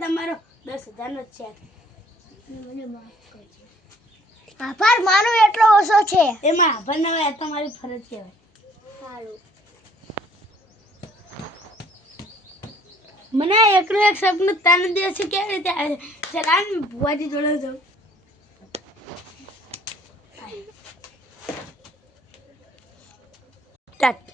તમારો 10,000 નો ચેક. આભાર માનો એટલો ઓછો છે. એમાં આભાર ના હોય તમારી ફરજ કહેવાય. સારું. મને એકલું એક સપનું તાન દિવસે કેવી રીતે આવે ચલાન ભુવાજી જોડે જાઉં. સ્ટાર્ટ.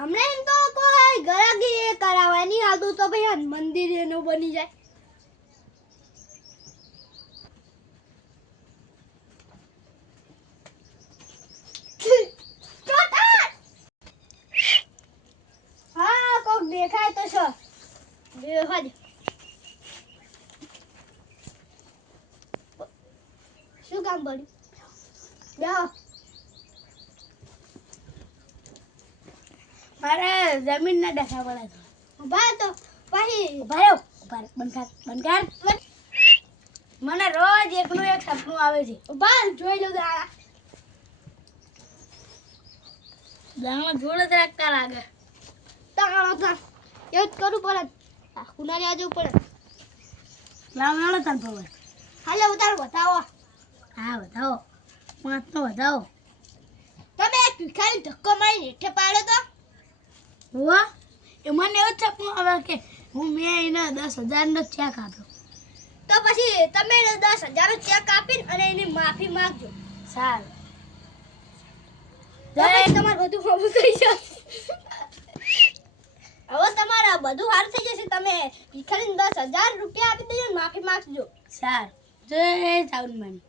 હમણે એમ તો કોઈ ગરાગી કરાવવાની આદુ તો ભાઈ મંદિર એનું બની જાય. હા કોક દેખાય તો છો દેખાય. શું કામ પડ્યું? બેહો. મારે જમીન ના ડખા પડે છે. ઉભા તો પછી ભાઈ બંકાર મને રોજ એકલું એક સપનું આવે છે. ઉભા જોઈ લો દાડા. દાણા જોડે જ રાખતા લાગે. તાળો તા એવું જ કરવું પડે. કુનારી આજુ પડે. લાવવાનો તાર ભવન. હાલે ઉતાર બતાવો. હા બતાવો. 5 નો બતાવો. તમે ભિખારી ધક્કો મારી હેઠે પાડ્યો તો. હુઆ એ મને એવું જ સપનું આવે કે હું મેં એને 10,000 નો ચેક આપ્યો. તો પછી તમે 10,000 નો ચેક આપીને અને એની માફી માંગજો. સારું. તો પછી તમારું બધું સારું થઈ જશે. હવે તમારા બધું સારું થઈ જશે. તમે ભિખારીને 10,000 રૂપિયા આપી દેજો ને માફી માંગજો. સારું. જય ચાવન માની.